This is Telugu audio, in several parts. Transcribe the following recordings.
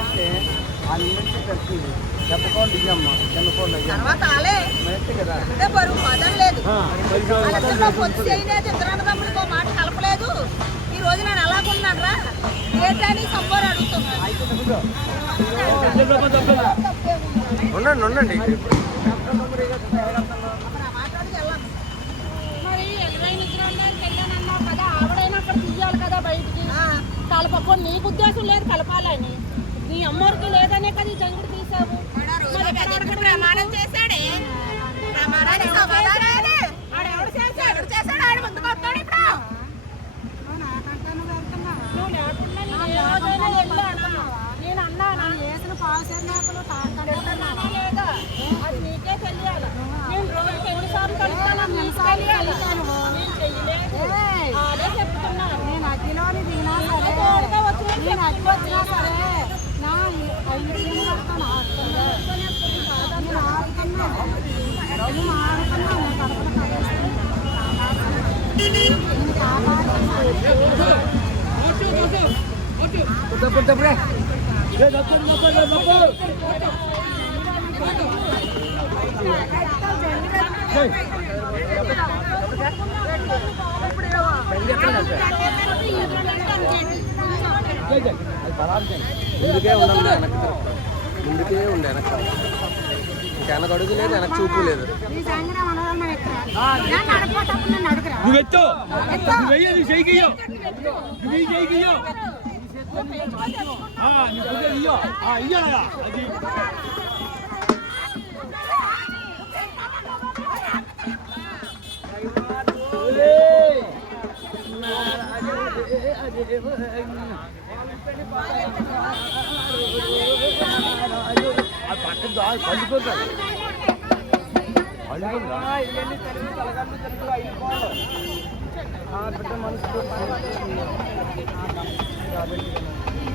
అంటే ఆ నుంచి కలిసి చెప్పకోండి దిగమ్మ చిన్నకోండి కదా మాట కలపలేదు. ఈ రోజు నేను ఎలాగున్నాను రా ఏంటని సంబోరు అడుగుతున్నాను. ఉండండి మరి వెళ్ళానన్నావు కదా, ఆవిడైనా అక్కడ తీయాలి కదా బయటికి. కలపకుండా నీకు ఉద్దేశం లేదు కలపాలని, నీ అమ్మోరికి లేదనే కదా ఈ జంగుడు తీసావు. ప్రమాణం చేశాడే, నేను అన్నానా వేసిన పావుసేనాకులు లేదా అది నీకే తెలియాలి. నేను రోజుకి ఎన్నిసార్లు కలుస్తాను తెలియాలి. నేను చెయ్యలేదు అదే చెప్తున్నాను. నేను అగ్గిలోని దిగినా సరే, నేను అగ్గి వచ్చినా సరే నా 5 నేను ఆడుతున్నా ముందుకే ఉండే వెనక వెనక అడుగు లేదు, వెనక చూపు లేదు.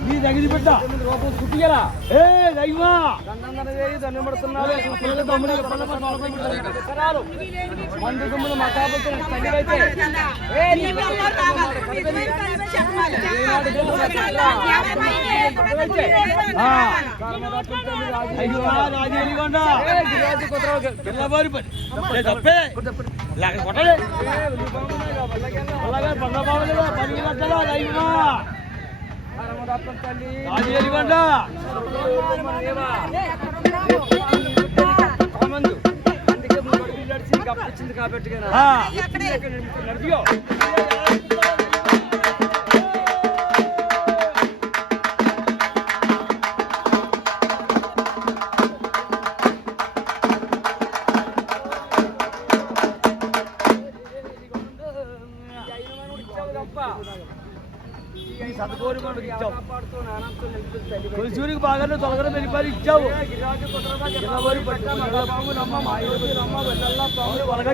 నీ దగ్గర పెట్ట రూపం కుట్టిగరా దండం పడుతున్నాడు. మందు దుమ్ములు మతాబుతున్న తల్లివైతే పిల్లబారి పని తప్పే కొట్టలే పండబాబు పని కట్టదా లైవా అందుకే నడిచి కప్పించింది కాబట్టి నడియో కొలిసూరికి బాగా తొలగడం వెళ్ళిపోయి ఇచ్చావు.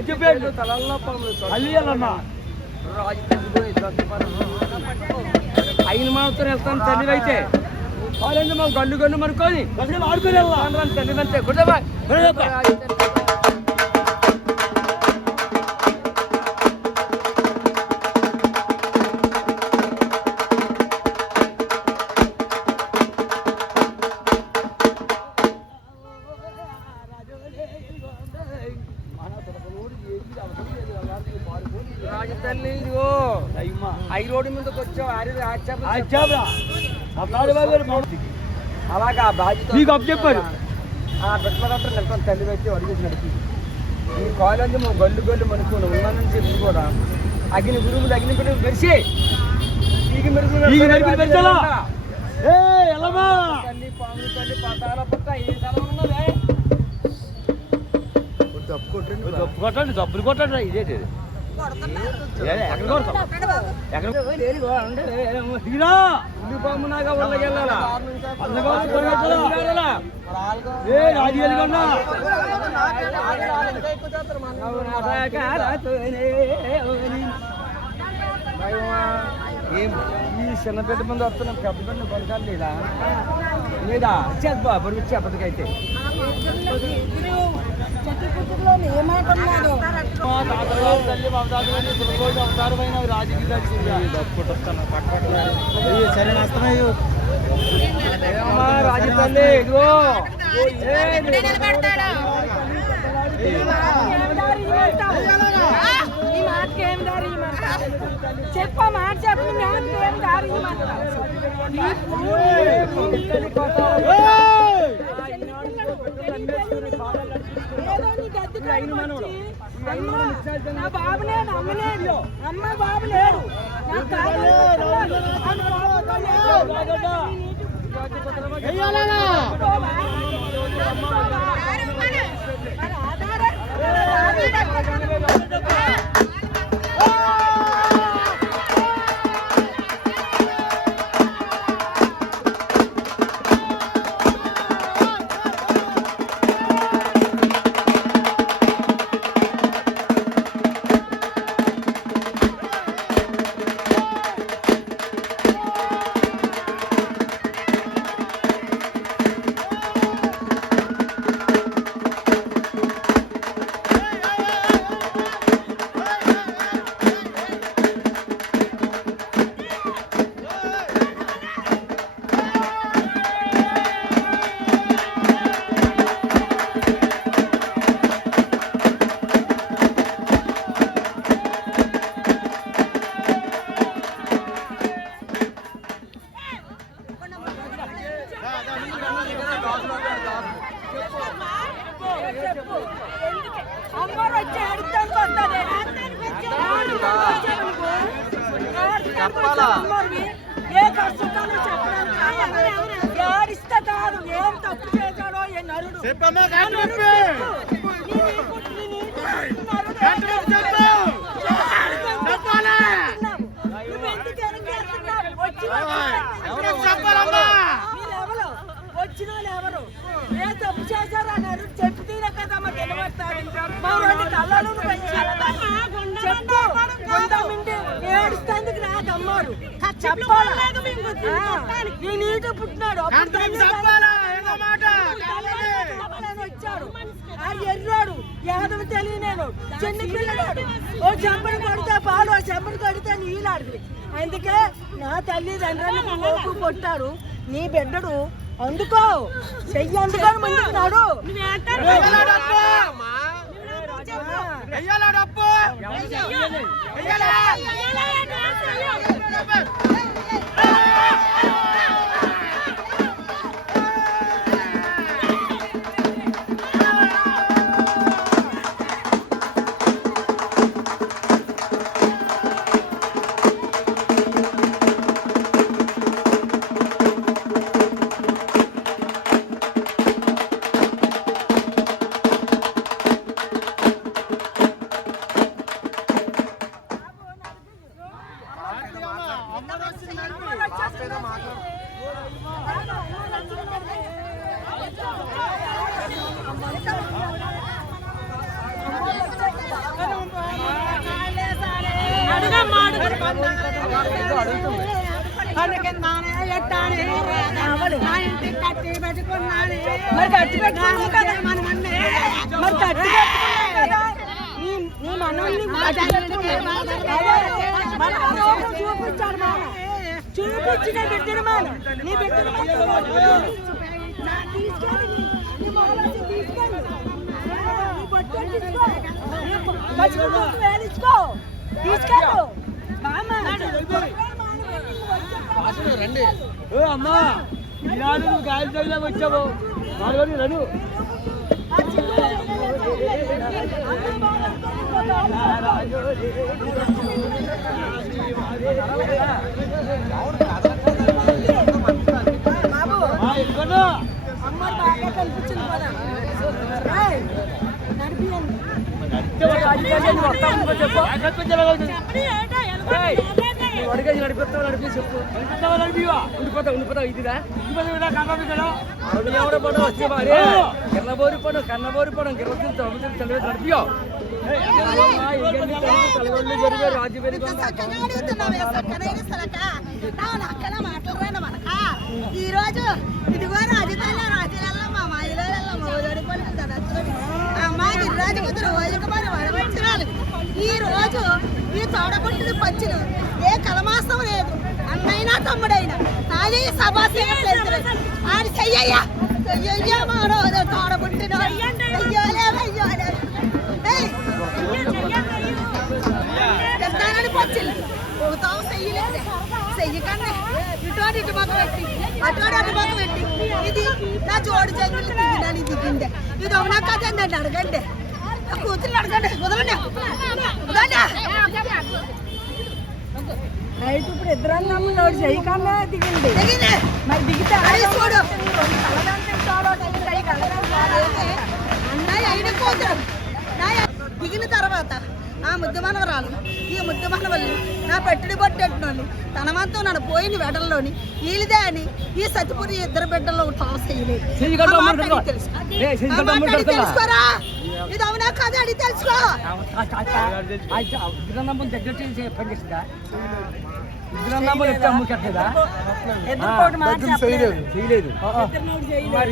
చెప్పాడు తలల్లో అల్లియాలన్నా అయిన మాత్రం వెళ్తాను తల్లి అయితే వాళ్ళంటే మాకు గండు గండు మనుకొని ఆడుకుని వెళ్తాను తల్లి అంతే కుటుంబ రాజతల్లి ఇదిగో ఐ రోడ్డు మీదకి వచ్చావు. అలాగా బాధ్యత చెప్పారు. పెట్టమంటే నిలబడి తల్లి పెట్టి అడిగేసి నడిపి ఈ కాలేజీ మేము గల్లు గల్లు మనుకోను ఉన్నానని చెప్పి కూడా అగ్ని గురువులు అగ్ని గురువు మెరిసి తల్లి పాము తల్లి పతాల పక్క ఏ స్థలం ఉన్నదే కొట్టండి డబ్బులు కొట్టండి. ఇదే పామునాగా వాళ్ళకెళ్ళాలా ఈ చిన్నపేట మంది వస్తున్నాం. పెద్ద పెద్ద పథకాలు లేదా లేదా చెప్పా బరువు చెప్పటికైతే తల్లి అవతారమైన రాజకీయ సరే తల్లి ఇదిగో చెప్ప మాట చెప్పు ఏం దారి నా బాబు లేడు అమ్మ లేదు అమ్మ బాబు లేడు అమ్మరు వచ్చి అడుగుతాను ఏ కష్టకాలు చెప్పడానికి ఏడిస్తే కాదు ఏం తప్పు చేశాడో ఏ నరుడు వచ్చిన వాళ్ళు ఎవరు ఏ తప్పు చేశారు అన్నారు చెప్తే కదమ్మా నిలబడతారు ఏడుస్తందుకు రాదమ్మారు నీ నీటు పుట్టినాడు వచ్చాడు ఆ ఎర్రాడు యాదవ తెలియనేడు చిన్న పిల్లడు ఓ చెంపడు కొడితే పాలు ఓ చెంపడు కొడితే నీళ్ళాడు అందుకే నా తల్లిదండ్రులు ఓపు కొట్టాడు నీ బిడ్డడు అందుకో చెయ్యి అందుకొని ముందుకున్నాడు మరి కట్టి పెట్టుకున్నావు కదా మరి కట్టి పెట్టుకున్నావు కదా నీ మనల్ని చూపించాడు మామ చూపించిన బిడ్డను మామ నీ బిడ్డను వేలించుకో తీసుకెళ్ళు రండి అమ్మా ఈనాడు నువ్వు గాలి చదివా వచ్చావు నాలుగు రను అమ్మ బాగా కనిపించింది కదా అడిగేది నడిపిస్తావు నడిపి చెప్పు నడిపివా ఉండిపోతావు ఇదిదా ఎవడ పడు వచ్చే భార్య కిన్నబోరి పడు కన్నబోరి పడు గిర్ర చదివి నడిపియో తలగొండి జరిగే రాజు ఈ రోజు ఇదిగో రాజులలో మా మాయలో అమ్మాయి గిరిరాజు కూతురు ఓజకమని వడవచ్చినారు. ఈ రోజు ఈ తోడబుట్టిన పంచులు ఏ కలమాసం లేదు. అన్నైనా తమ్ముడైనా నాది సభా ఆడి చెయ్యి చెయ్యకండి ఇటువంటి ఇటు పక్క పెట్టి అటువంటి అటు పక్క పెట్టి ఇది నా జోడు జంగులు దిగినాను దిగిండే ఇది అవునా కదండి అని అడగండి కూతురు అడగండి కుదరండి నైట్ ఇప్పుడు ఇద్దరు అన్నమ్మ చెయ్యకన్నా దిగింది మరి దిగితే చూడు అన్నయ్య అయిన కూతురు దిగిన తర్వాత ఆ ముద్దు మనవరాలు ఈ ముద్దు మనవల్ని నా పెట్టుడి పట్టేట్టునోని తనమంతా నన్ను పోయిన వెడల్లోని వీళ్ళదే అని ఈ సతిపురి ఇద్దరు బిడ్డల్లో టాస్ తెలుసుకోరా ఇది అవునా కదా అని తెలుసుకో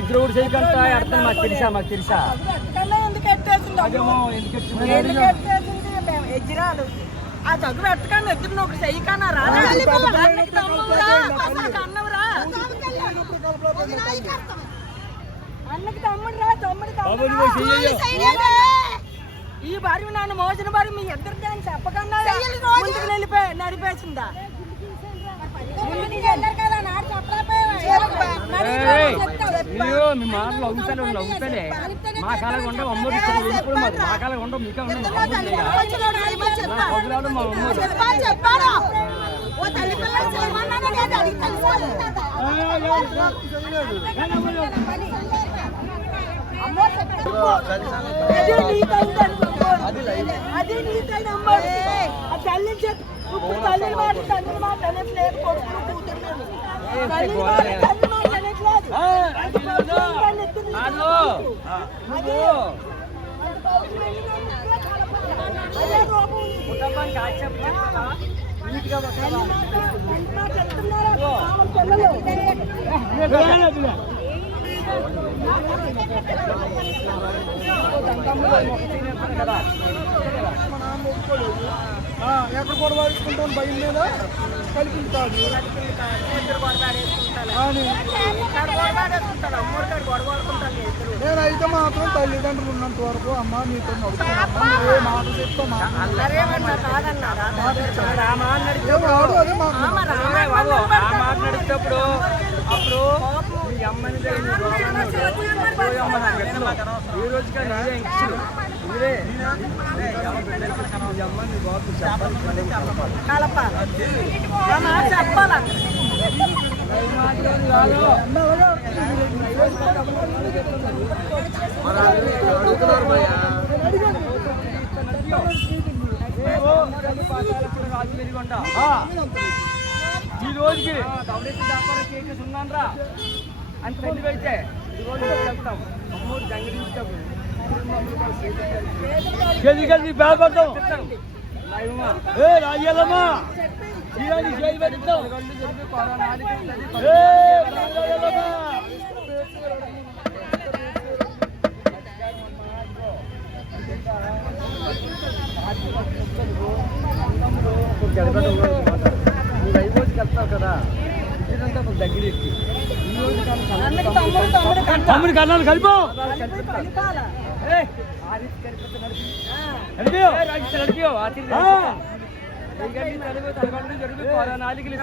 ఇద్దరు కూడా చేయగలుగుతా అర్థం మాకు తెలుసా ఎజ్జిరాలు ఆ జగ్గు పెట్టకండి ఎదురు ఒకటి చెయ్యకన్నా అన్నకి తమ్ముడు రా తమ్ముడు ఈ భార్య నన్ను మోసిన భార్య మీ ఇద్దరు దాన్ని చెప్పకన్నా నడిపేసిందా మీ మాటలు అవుతానే మా కాలం ఉండవు అమ్మడు మా కాలం ఉండవు మీకే అది నీకైనా అమ్మాడు తల్లి చెప్పి ఇప్పుడు తల్లి మాట తండ్రి మాట అనట్లేదు కొడుకులు కూతుర్లేదు తల్లి మాట తండ్రి మాట అనట్లేదు ఎక్కడ గొడవ వేసుకుంటాను భయం మీద కలిపిస్తాడు నేనైతే మాత్రం తల్లిదండ్రులు ఉన్నంత వరకు అమ్మ నీతో ఏ మాట చెప్తా మాట్లాడేటప్పుడు అప్పుడు ఈ అమ్మని ఈ రోజు కానీ ఇదే ఇచ్చింది ఇదే ఈ అమ్మని బాబు చెప్పాలా ఈ రోజుకి ఉన్నాను రా అని తల్లి అయితే ఈ రోజు వెళ్తాం అమ్మూరు జంగలిస్తాం కలిసి బాధపడతాం రాజ్యాలమ్మా వైభోజుకి వెళ్తావు కదా ఇదంతా ఒక దగ్గర తమ్ముడి కన్నాలు కలిపో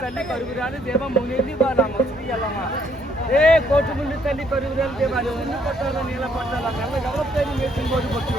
తల్లి కరుగురాని దేవ మునింది బాగా మసూరి వెళ్ళమ్మా ఏ కోటి ముందు తల్లి కరుగురాని దేవాలి ముందు పట్టాల నీళ్ళ పట్టాల కళ్ళ గమనిస్తే మేసిన బోర్డు పట్టు